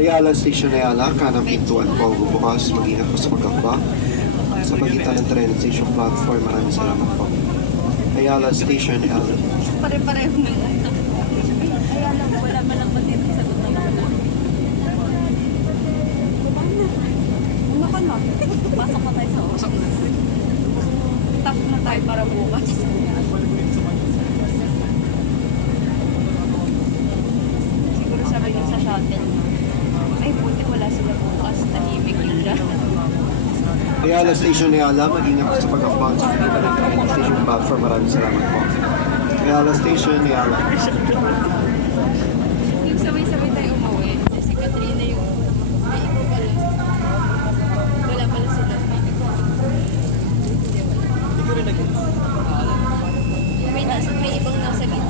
Ayala Station Ayala, kanang pintuan po bubukas, mag-ingat po sa pagkakba. Sa pagitan ng train at station platform, maraming salamat po. Ayala Station Ayala. Pare-pareho na lang. Ayala, wala man lang batid sa tutang na. Umakan na. Pasok na tayo sa office. Tap na tayo para bukas. Siguro sabi niya sa shuttle. Ay, buti wala sila bukas. Tahimik yung dyan. Ayala Station Ayala, mag-ingat po sa pagkakbang sa pagitan ng train at station platform, maraming salamat po. Ayala Station Ayala. Yung sabay-sabay tayo umuwi. Si Katrina yung may ikaw pala. Wala pala sila. May ibang nasa gitna.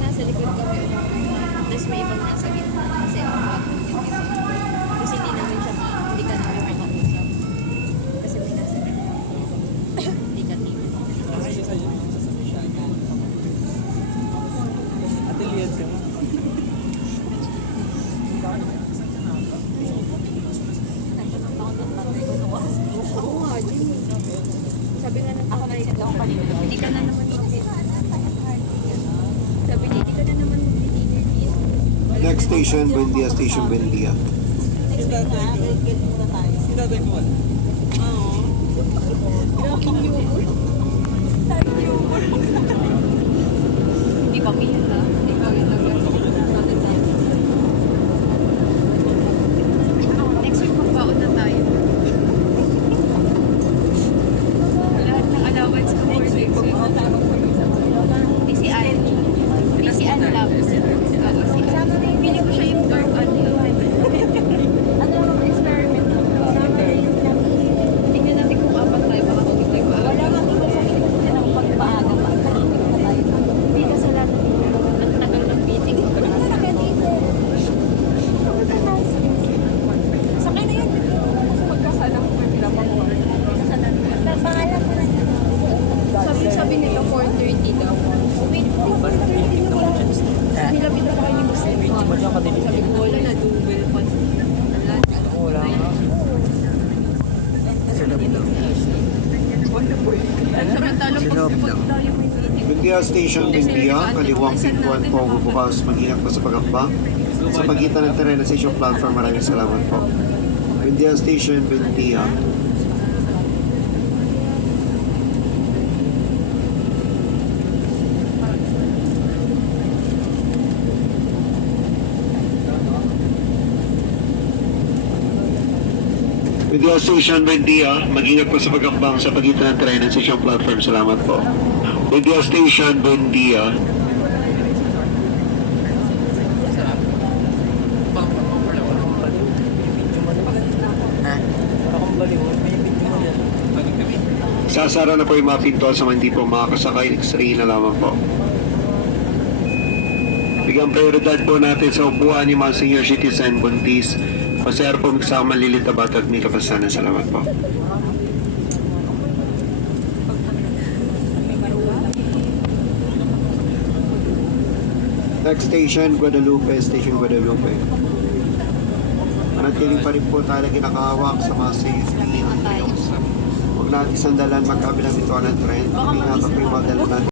Nasa likod kami umuwi. Tapos may ibang nasa gitna. Kasi kasi hindi namin siya hindi ka namin makausap. Kasi may nasa gitna. Hindi ka team. Sabi nga ng ako na hindi ka na naman sabi niya, hindi ka na naman mag-dinner. Next station, Buendia Station, Buendia. Next na, get muna tayo. Sinatay mo wala? Oo. Walking humor. Tayo humor. Hindi kami yun ha. Hindi kami lang yun. Next week magbaon na tayo. Lahat ng allowance ko for next week. DCI. DCI lab. Pili ko siya yung dark ano. Ano naman experiment? Tingnan natin kung apat tayo. Baka kung tayo ba? Wala nga dito sa hindi na pagpaaga pa. Hindi ka sa lahat. Ang tagal ng meeting. Sakay na yan. Magkasala ko pa nila pa mo. Pangalan ko na niya. Sabi nila 4:30 daw. Wait, 4:30 na wala. Nilapit ako kayo ni Muslim. Sabi ko wala na, double pa. Wala nga. Samantalang pag tayo may meeting. Buendia Station, Buendia, kaliwang pintuan po bubukas, mag-ingat po sa pagkakba. Sa pagitan ng train at station platform, maraming salamat po. Buendia Station, Buendia. Buendia Station, Buendia, mag-ingat po sa pagkakbang sa pagitan ng train at station platform. Salamat po. Buendia Station, Buendia. Sasara na po yung mga pintuan sa mga hindi po makakasakay. X-ray na lamang po. Bigyan prioridad po natin sa upuan ni mga senior citizen, buntis, pasayar po magsama malilit na bata at may kapasanan. Salamat po. Next station, Guadalupe, Station Guadalupe. Manatiling pa rin po tayo na kinakahawak sa mga safety. Huwag natin sandalan magkabilang ito ng trend. Ingatan po yung mga dala natin.